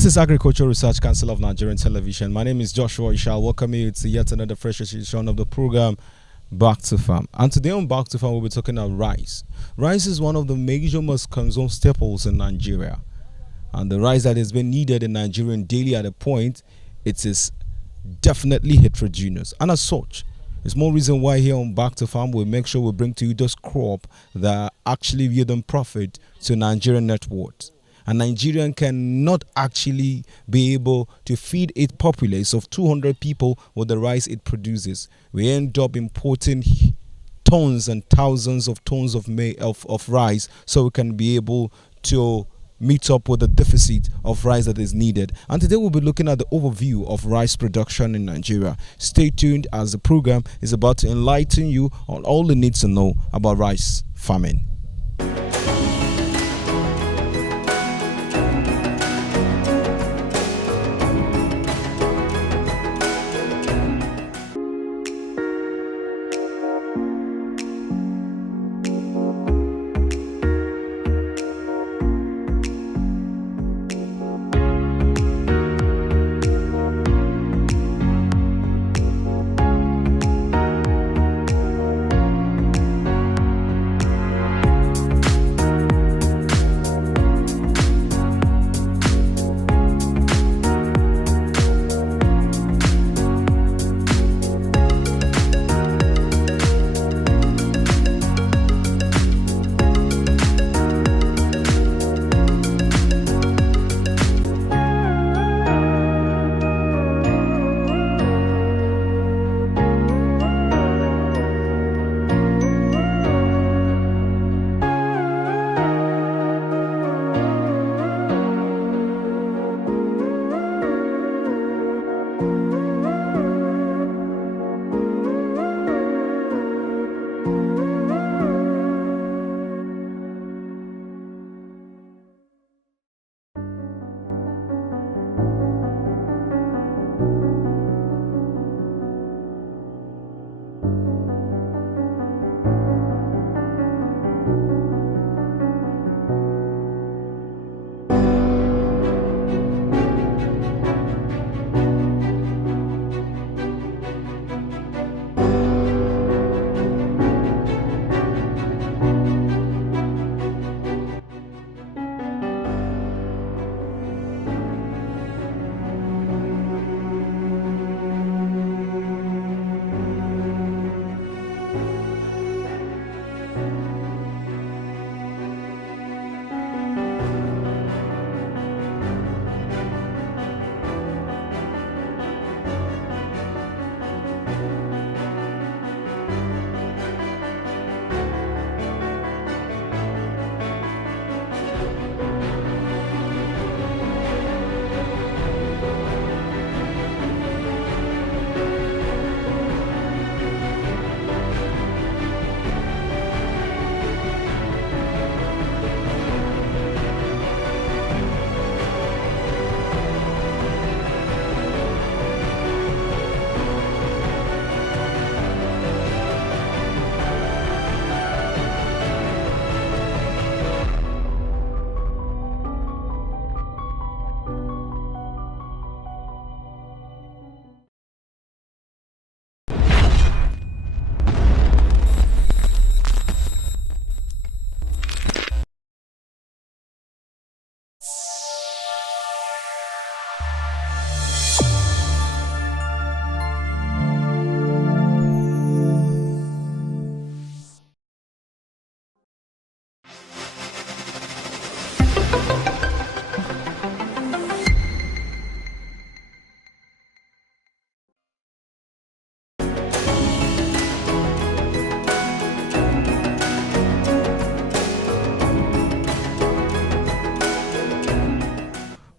This is Agricultural Research Council of Nigerian Television. My name is Joshua Ishal. Welcome you to yet another fresh edition of the program Back to Farm. And today on Back to Farm, we'll be talking about rice. Rice is one of the major most consumed staples in Nigeria. And the rice that has been needed in Nigerian daily at a point, it is definitely heterogeneous. And as such, it's more reason why here on Back to Farm, we make sure we bring to you this crop that actually yielding profit to Nigerian net worth. A Nigerian cannot actually be able to feed its populace of 200 people with the rice it produces. We end up importing tons and thousands of tons of rice so we can be able to meet up with the deficit of rice that is needed. And today we'll be looking at the overview of rice production in Nigeria. Stay tuned as the program is about to enlighten you on all you need to know about rice farming.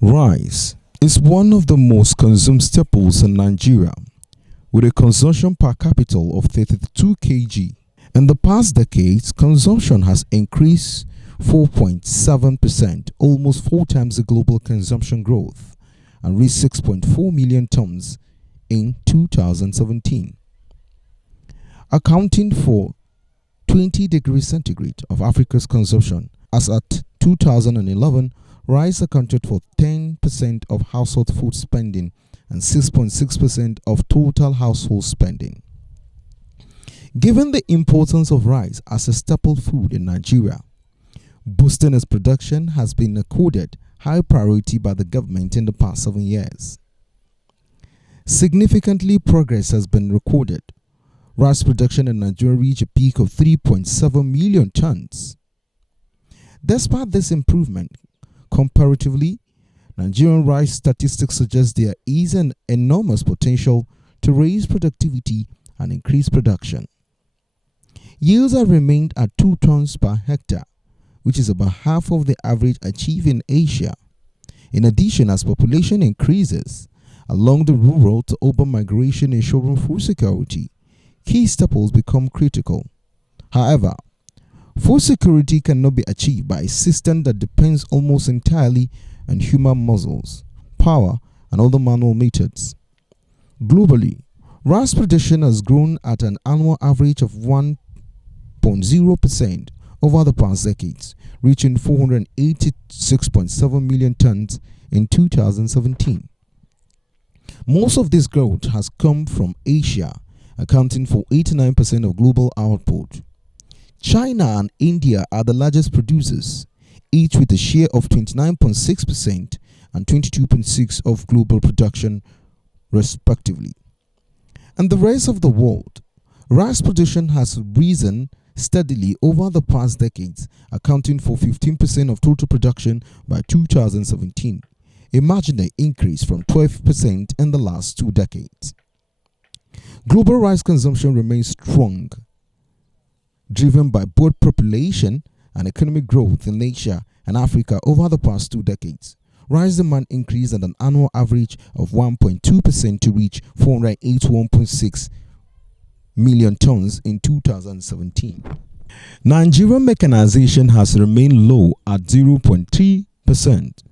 Rice is one of the most consumed staples in Nigeria, with a consumption per capita of 32 kg. In the past decades, consumption has increased 4.7%, almost 4 times the global consumption growth, and reached 6.4 million tons in 2017, accounting for 20 degrees centigrade of Africa's consumption. As at 2011, rice accounted for 10 9% of household food spending and 6.6% of total household spending. Given the importance of rice as a staple food in Nigeria, boosting its production has been accorded high priority by the government in the past 7 years. Significantly, progress has been recorded. Rice production in Nigeria reached a peak of 3.7 million tons. Despite this improvement, comparatively, Nigerian rice statistics suggest there is an enormous potential to raise productivity and increase production. Yields have remained at 2 tons per hectare, which is about half of the average achieved in Asia. In addition, as population increases along the rural to urban migration ensuring food security, key staples become critical. However, food security cannot be achieved by a system that depends almost entirely on human muscles, power, and other manual methods. Globally, rice production has grown at an annual average of 1.0% over the past decades, reaching 486.7 million tons in 2017. Most of this growth has come from Asia, accounting for 89% of global output. China and India are the largest producers, each with a share of 29.6% and 22.6% of global production, respectively. And the rest of the world, rice production has risen steadily over the past decades, accounting for 15% of total production by 2017, a marginal increase from 12% in the last 2 decades. Global rice consumption remains strong, driven by both population and economic growth in Asia and Africa over the past 2 decades. Rice demand increased at an annual average of 1.2% to reach 481.6 million tons in 2017. Nigerian mechanization has remained low at 0.3%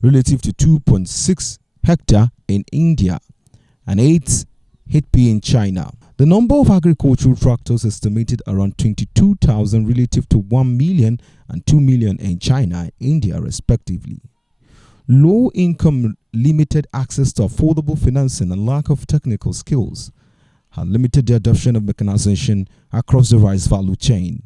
relative to 2.6 hectare in India and 8 HP in China. The number of agricultural tractors estimated around 22,000 relative to 1 million and 2 million in China and India respectively. Low income, limited access to affordable financing and lack of technical skills have limited the adoption of mechanization across the rice value chain.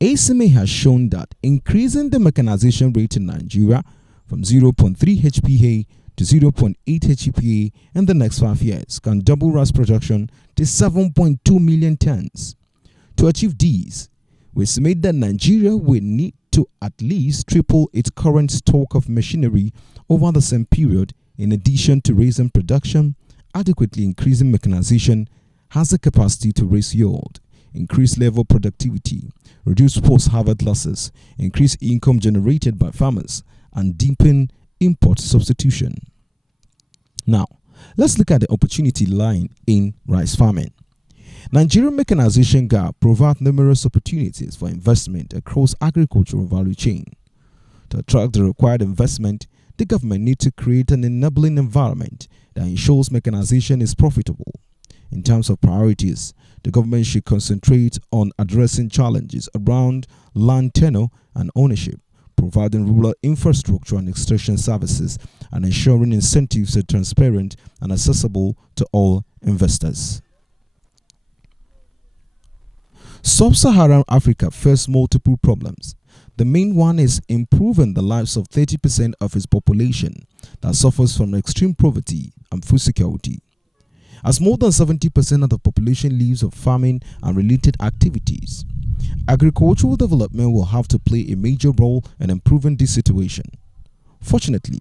ACMA has shown that increasing the mechanization rate in Nigeria from 0.3 HPA to 0.8 HPA in the next 5 years can double rice production to 7.2 million tons. To achieve these, we estimate that Nigeria will need to at least triple its current stock of machinery over the same period. In addition to raising production, adequately increasing mechanization has the capacity to raise yield, increase level productivity, reduce post-harvest losses, increase income generated by farmers, and deepen import substitution. Now, let's look at the opportunity lying in rice farming. Nigerian mechanization gap provides numerous opportunities for investment across agricultural value chain. To attract the required investment, the government needs to create an enabling environment that ensures mechanization is profitable. In terms of priorities, the government should concentrate on addressing challenges around land tenure and ownership, providing rural infrastructure and extension services, and ensuring incentives are transparent and accessible to all investors. Sub-Saharan Africa faces multiple problems. The main one is improving the lives of 30% of its population that suffers from extreme poverty and food security. As more than 70% of the population lives of farming and related activities, agricultural development will have to play a major role in improving this situation. Fortunately,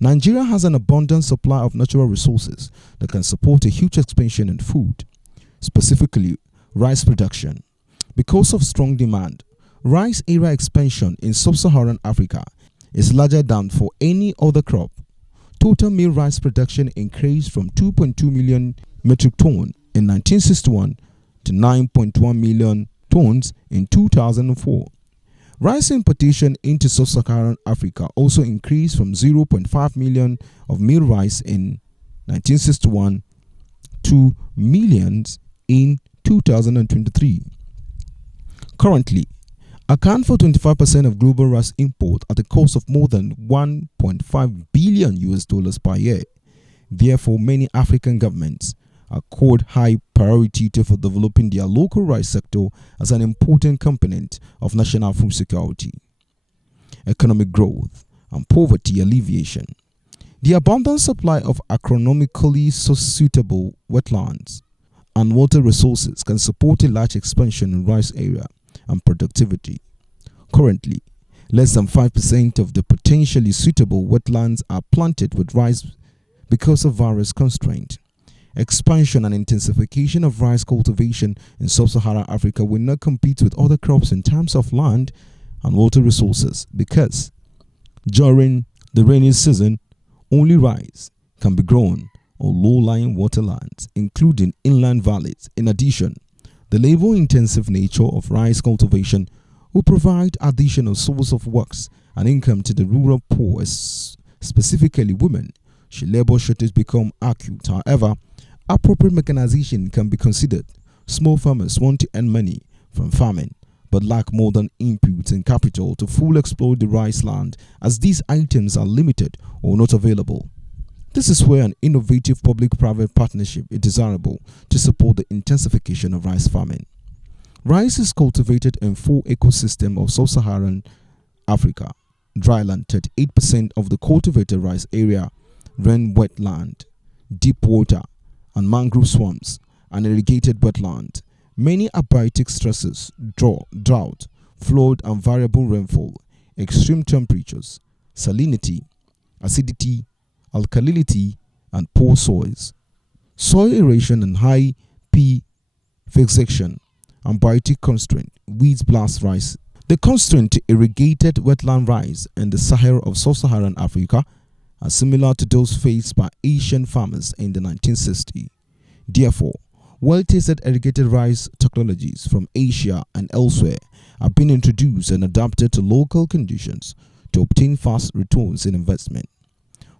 Nigeria has an abundant supply of natural resources that can support a huge expansion in food, specifically rice production. Because of strong demand, rice area expansion in sub-Saharan Africa is larger than for any other crop. Total meal rice production increased from 2.2 million metric tons in 1961 to 9.1 million tons in 2004. Rice importation into sub-Saharan Africa also increased from 0.5 million of meal rice in 1961 to millions in 2023. Currently, account for 25% of global rice import at a cost of more than 1.5 billion US dollars per year. Therefore, many African governments accord high priority to for developing their local rice sector as an important component of national food security, economic growth, and poverty alleviation. The abundant supply of agronomically suitable wetlands and water resources can support a large expansion in rice area and productivity. Currently, less than 5% of the potentially suitable wetlands are planted with rice because of various constraints. Expansion and intensification of rice cultivation in sub-Saharan Africa will not compete with other crops in terms of land and water resources because during the rainy season, only rice can be grown on low-lying waterlands, including inland valleys. In addition, the labor-intensive nature of rice cultivation will provide additional source of works and income to the rural poor, specifically women, should labor shortage become acute. However, appropriate mechanization can be considered. Small farmers want to earn money from farming but lack more than inputs and capital to fully exploit the rice land, as these items are limited or not available. This is where an innovative public-private partnership is desirable to support the intensification of rice farming. Rice is cultivated in 4 ecosystems of sub-Saharan Africa. Dryland, 38% of the cultivated rice area, rain wetland, deep water, and mangrove swamps, and irrigated wetland. Many abiotic stresses, drought, flood and variable rainfall, extreme temperatures, salinity, acidity, alkalinity, and poor soils, soil aeration and high P fixation, and biotic constraint, weeds blast rice. The constraint to irrigated wetland rice in the Sahel of sub-Saharan Africa are similar to those faced by Asian farmers in the 1960s. Therefore, well-tested irrigated rice technologies from Asia and elsewhere have been introduced and adapted to local conditions to obtain fast returns in investment.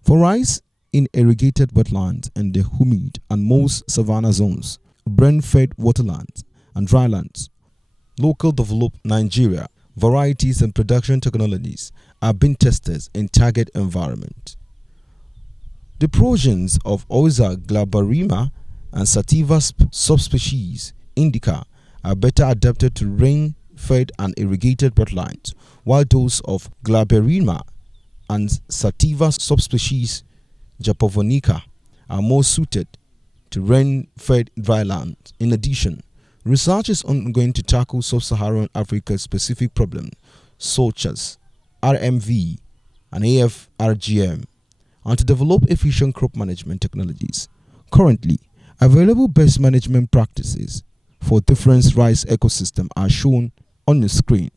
For rice in irrigated wetlands in the humid and most savanna zones, rain-fed waterlands, and drylands, local developed Nigeria varieties and production technologies are being tested in target environment. The progenies of Oryza glaberrima and Sativa subspecies indica are better adapted to rain-fed and irrigated wetlands, while those of glaberrima and Sativa subspecies japovonica are more suited to rain-fed drylands. In addition, research is ongoing to tackle sub-Saharan Africa's specific problems such as RMV and AFRGM and to develop efficient crop management technologies. Currently, available best management practices for different rice ecosystems are shown on the screen.